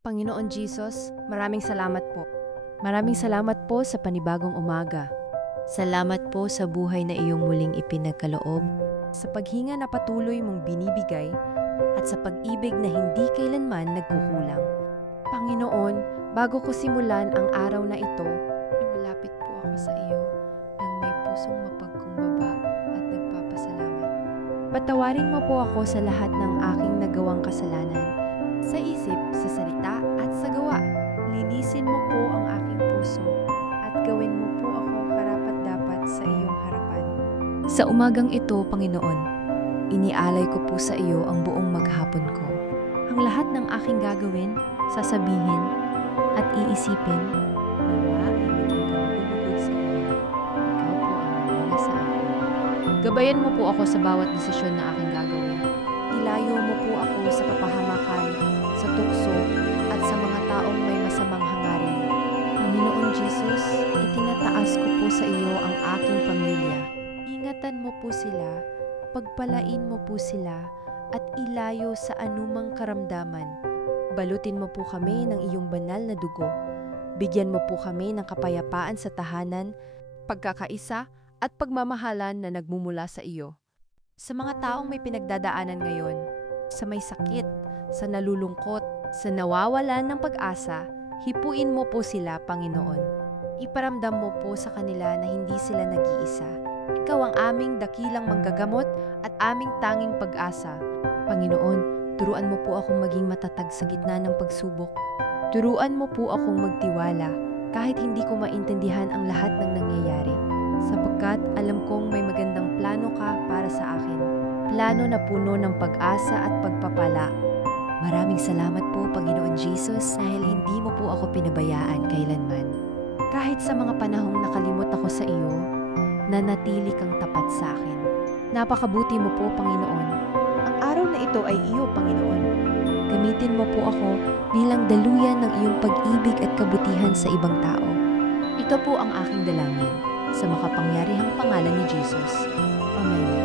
Panginoon Jesus, maraming salamat po. Maraming salamat po sa panibagong umaga. Salamat po sa buhay na iyong muling ipinagkaloob. Sa paghinga na patuloy mong binibigay at sa pag-ibig na hindi kailanman nagkukulang. Panginoon, bago ko simulan ang araw na ito, lumalapit po ako sa iyo ng may pusong mapagkumbaba at nagpapasalamat. Patawarin mo po ako sa lahat ng aking nagawang kasalanan, sa isip, sa salita at sa gawa. Linisin mo po ang aking puso at gawin mo po ako karapat-dapat sa iyong harapan. Sa umagang ito, Panginoon, inialay ko po sa iyo ang buong maghapon ko. Ang lahat ng aking gagawin, sasabihin at iisipin, nawa ay maging kalugod sa iyo. Ikaw po ang mula sa akin. Gabayan mo po ako sa bawat desisyon na aking gagawin. Ilayo mo po ako sa kapahamakan, sa tukso, at sa mga taong may masamang hangarin. Panginoon Jesus, itinataas ko po sa iyo ang aking pamilya. Ingatan mo po sila, pagpalain mo po sila, at ilayo sa anumang karamdaman. Balutin mo po kami ng iyong banal na dugo. Bigyan mo po kami ng kapayapaan sa tahanan, pagkakaisa, at pagmamahalan na nagmumula sa iyo. Sa mga taong may pinagdadaanan ngayon, sa may sakit, sa nalulungkot, sa nawawalan ng pag-asa, hipuin mo po sila, Panginoon. Iparamdam mo po sa kanila na hindi sila nag-iisa. Ikaw ang aming dakilang manggagamot at aming tanging pag-asa. Panginoon, turuan mo po akong maging matatag sa gitna ng pagsubok. Turuan mo po akong magtiwala kahit hindi ko maintindihan ang lahat ng nangyayari. Sapagkat alam kong may magandang plano ka para sa akin. Plano na puno ng pag-asa at pagpapala. Maraming salamat po, Panginoon Jesus, dahil hindi mo po ako pinabayaan kailanman. Kahit sa mga panahong nakalimot ako sa iyo, nanatili kang tapat sa akin. Napakabuti mo po, Panginoon. Ang araw na ito ay iyo, Panginoon. Gamitin mo po ako bilang daluyan ng iyong pag-ibig at kabutihan sa ibang tao. Ito po ang aking dalangin, sa makapangyarihang pangalan ni Jesus. Amen.